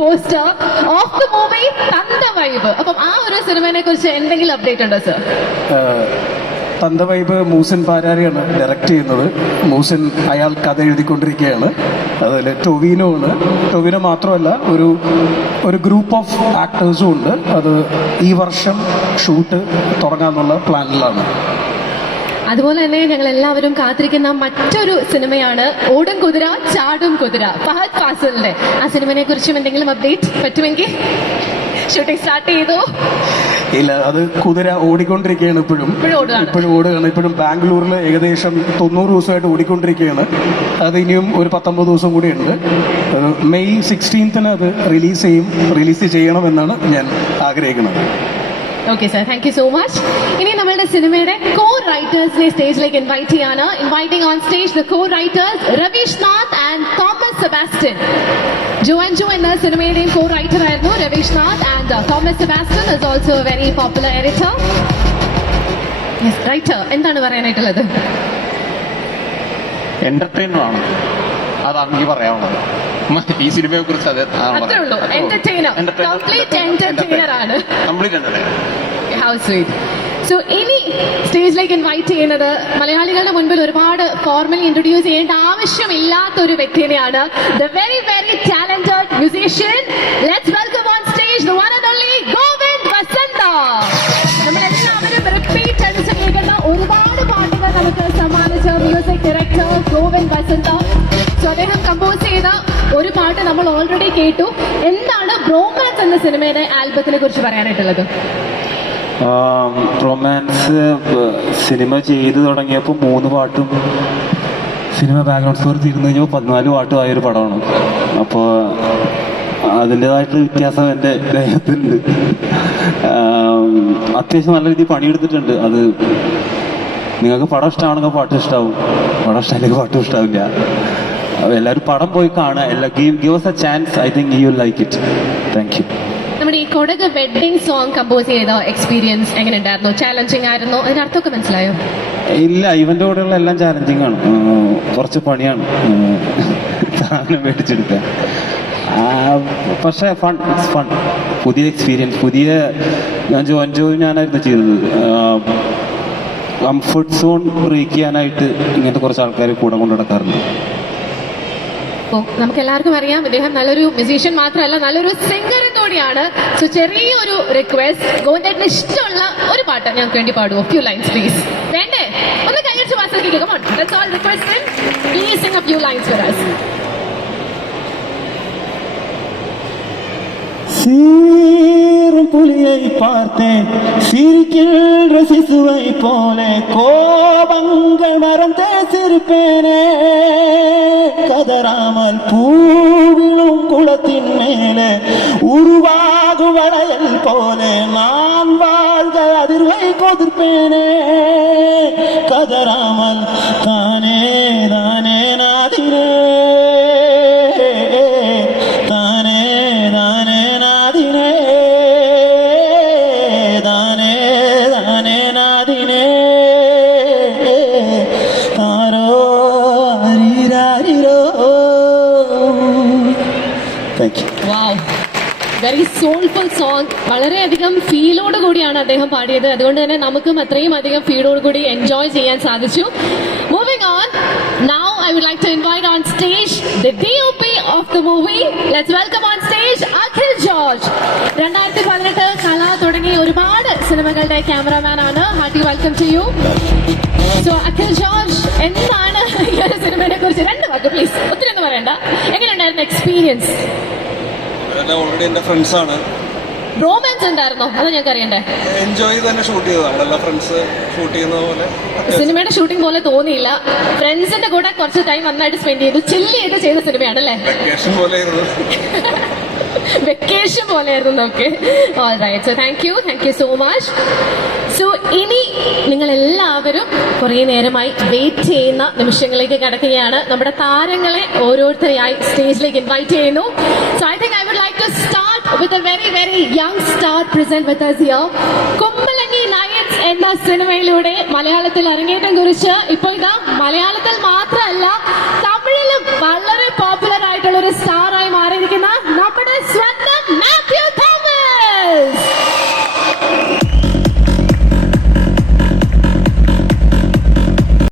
poster of the movie Tandavaibu. അപ്പം ആ ഒരു സിനിമയെ കുറിച്ച് എന്തെങ്കിലും അപ്ഡേറ്റ് ഉണ്ടോ സർ? തന്തവൈബ് മൂസിൻ പാരാരിയാണ് ഡയറക്റ്റ് ചെയ്യുന്നത്. മൂസിൻ അയാൾ കഥ എഴുതിക്കൊണ്ടിരിക്കുകയാണ്. അതിൽ ടൊവിനോ ആണ്. ടൊവിനോ മാത്രമല്ല, ഒരു ഗ്രൂപ്പ് ഓഫ് ആക്ടേഴ്സും ഉണ്ട്. അത് ഈ വർഷം ഷൂട്ട് തുടങ്ങാനുള്ള പ്ലാനിലാണ്. അതുപോലെ തന്നെ ഞങ്ങൾ എല്ലാവരും കാത്തിരിക്കുന്ന മറ്റൊരു സിനിമയാണ് ഓടും കുതിര ചാടും കുതിര, ഫഹദ് ഫാസിലിന്റെ. ആ സിനിമയെ കുറിച്ചും എന്തെങ്കിലും അപ്ഡേറ്റ് പറ്റുമെങ്കിൽ? ഷൂട്ടിംഗ് സ്റ്റാർട്ട് ചെയ്തു? ഇല്ല, അത് കുതിര ഓടിക്കൊണ്ടിരിക്കുകയാണ്. ഇപ്പോഴും ഓടുകയാണ്. ഇപ്പോഴും ബാംഗ്ലൂരിൽ ഏകദേശം 90 ദിവസമായിട്ട് ഓടിക്കൊണ്ടിരിക്കുകയാണ്. അത് ഇനിയും ഒരു 19 ദിവസം കൂടി ഉണ്ട്. മെയ് 16 അത് റിലീസ് ചെയ്യണമെന്നാണ് ഞാൻ ആഗ്രഹിക്കുന്നത്. Okay sir, thank you so much. ഇനി നമ്മളുടെ സിനിമയുടെ കോ റൈറ്റേഴ്സിനെ സ്റ്റേജിലേക്ക് ഇൻവൈറ്റ് ചെയ്യാണ്. Inviting on stage the co writers Raveesh Nath and Thomas Sebastian. Jo and Jo എന്ന സിനിമയുടെയും കോ റൈറ്റർ ആയിരുന്നു Raveesh Nath and Thomas Sebastian is also a very popular editor. Yes, writer, എന്താണ് പറയാനായിട്ടുള്ളത്? എന്റർടൈനർ ആണ്, അതാണ് എനിക്ക് പറയാനുള്ളത്. ഈ സിനിമയെ കുറിച്ച് അത്രേ ഉള്ളൂ. എന്റർടൈനർ, കംപ്ലീറ്റ് എന്റർടൈനർ ആണ്. How sweet. സോ ഇനി സ്റ്റേജിലേക്ക് ഇൻവൈറ്റ് ചെയ്യുന്നത് മലയാളികളുടെ മുൻപിൽ ഒരുപാട് ഫോർമലി ഇൻട്രൊഡ്യൂസ് ചെയ്യേണ്ട ആവശ്യമില്ലാത്ത ഒരു വ്യക്തിയെയാണ്. The very very talented musician. Let's welcome on stage the one and only Govind Vasantha. നമ്മളെല്ലാവരും റിപ്പീറ്റ് അടിച്ച് കേൾക്കുന്ന ഒരുപാട് പാട്ടുകൾ നമുക്ക് സമ്മാനിച്ച music director Govind Vasantha. So അദ്ദേഹം കമ്പോസ് ചെയ്ത ഒരു പാട്ട് നമ്മൾ ഓൾറെഡി കേട്ടു. എന്താണ് ബ്രോമാൻസ് എന്ന സിനിമയുടെ ആൽബത്തിനെ കുറിച്ച് പറയാനായിട്ടുള്ളത്? റൊമാൻസ് സിനിമ ചെയ്തു തുടങ്ങിയപ്പോൾ 3 പാട്ടും സിനിമ ബാക്ക്ഗ്രൗണ്ട് സ്കോർ തീർന്നു കഴിഞ്ഞപ്പോൾ 14 പാട്ടും ആയൊരു പടമാണ്. അപ്പോൾ അതിൻ്റെതായിട്ടുള്ള വ്യത്യാസം എൻ്റെ ദേഹത്തുണ്ട്. അത്യാവശ്യം നല്ല രീതിയിൽ പണിയെടുത്തിട്ടുണ്ട്. അത് നിങ്ങൾക്ക് പടം ഇഷ്ടമാണെങ്കിൽ പാട്ട് ഇഷ്ടമാവും, പടം ഇഷ്ടമല്ലെങ്കിൽ പാട്ടും ഇഷ്ടാവില്ല. എല്ലാവരും പടം പോയി കാണുക. Give us a chance. I think you will like it. Thank you. നമ്മുടെ ഈ കൊടക് വെഡ്ഡിംഗ് സോങ് കമ്പോസ് ചെയ്ത എക്സ്പീരിയൻസ് എങ്ങനെ ഉണ്ടായിരുന്നു? ചാലഞ്ചിങ് ആയിരുന്നു? അതിനർത്ഥമൊക്കെ മനസ്സിലായോ? ഇല്ല, ഇവന്റെ കൂടെയുള്ള എല്ലാം ചാലഞ്ചിങ് ആണ്. കുറച്ച് പണിയാണ് സാധനം മേടിച്ചെടുക്കാൻ. പക്ഷേ ഫൺ, പുതിയ എക്സ്പീരിയൻസ്. ഞാനായിരുന്നു ചെയ്തത്. കംഫർട്ട് സോൺ ബ്രേക്ക് ചെയ്യാനായിട്ട് ഇങ്ങനത്തെ കുറച്ച് ആൾക്കാർ കൂടെ കൊണ്ടു നടക്കാറുണ്ട്. നമുക്ക് എല്ലാവർക്കും അറിയാം, ഇദ്ദേഹം നല്ലൊരു മ്യൂസീഷ്യൻ മാത്രമല്ല, നല്ലൊരു സിംഗറും കൂടിയാണ്. സോ ചെറിയൊരു റിക്വസ്റ്റ്, ഗോവിന്ദേട്ടന് ഇഷ്ടമുള്ള ഒരു പാട്ട് ഞങ്ങൾക്ക് വേണ്ടി പാടുമോ? Few lines please. വേണ്ടേ? ഒന്ന് കൈയടിച്ച് പാസ്സാക്കി. Come on, that's all requested. Please sing a few lines for us. சீரும் புலியை பார்த்தேன் சிரிக்கின்ற சிசுவை போல கோபங்கள் மறந்தே சிரிப்பேனே கதராமல் பூவிலும் குளத்தின் மேலே உருவாகும் வளையல் போல நான் வாழ்க அதிர்வை கொதிர்ப்பேனே கதராமல் தானே தானே நாதிரே വെരി സോൾഫുൾ സോങ്. വളരെയധികം ഫീലോട് കൂടിയാണ് അദ്ദേഹം പാടിയത്. അതുകൊണ്ട് തന്നെ നമുക്കും അത്രയും അധികം ഫീലോട് കൂടി എൻജോയ് ചെയ്യാൻ സാധിച്ചു. Moving on, now I would like to invite on stage the DOP of the movie. Let's welcome on stage Akhil George. 2018 കല തുടങ്ങി ഒരുപാട് സിനിമകളുടെ ക്യാമറാമാൻ ആണ്. Hearty welcome to you. So Akhil George, എന്താണ് ഈ ഒരു സിനിമയെ കുറിച്ച് 2 വാക്ക് പ്ലീസ്? ഒത്തിരി ഒന്നും പറയണ്ട. എങ്ങനെയുണ്ടായിരുന്നു എക്സ്പീരിയൻസ്? ഓൾറെഡി എന്റെ ഫ്രണ്ട്സ് ആണ്. റൊമാൻസ് ഉണ്ടായിരുന്നോ? അത് ഞങ്ങൾക്ക് അറിയണ്ടേ. എൻജോയ് തന്നെ ഷൂട്ട് ചെയ്തതാണ്. എല്ലാ ഫ്രണ്ട്സ് ഷൂട്ട് ചെയ്യുന്ന പോലെ സിനിമയുടെ ഷൂട്ടിംഗ് പോലെ തോന്നിയില്ല. ഫ്രണ്ട്സിന്റെ കൂടെ കുറച്ച് ടൈം നന്നായിട്ട് സ്പെൻഡ് ചെയ്തു, ചില്ല് ചെയ്ത് സിനിമയാണ് അല്ലേ? വെക്കേഷൻ പോലെയായിരുന്നു. വെക്കേഷൻ പോലെയായിരുന്നു. Okay, all right. So thank you so much. So ഇനി നിങ്ങൾ എല്ലാവരും കുറേ നേരമായി വെയിറ്റ് ചെയ്യുന്ന നിമിഷങ്ങളിലേക്ക് കടക്കുകയാണ്. നമ്മുടെ താരങ്ങളെ ഓരോരുത്തരെയായി സ്റ്റേജിലേക്ക് ഇൻവൈറ്റ് ചെയ്യുന്നു. So I think I would like to start with a very very young star present with us here. Kumbalangi nights എന്ന സിനിമയിലൂടെ മലയാളത്തിൽ അരങ്ങേറ്റം കുറിച്ച് ഇപ്പോൾ ഇതാ മലയാളത്തിൽ മാത്രമല്ല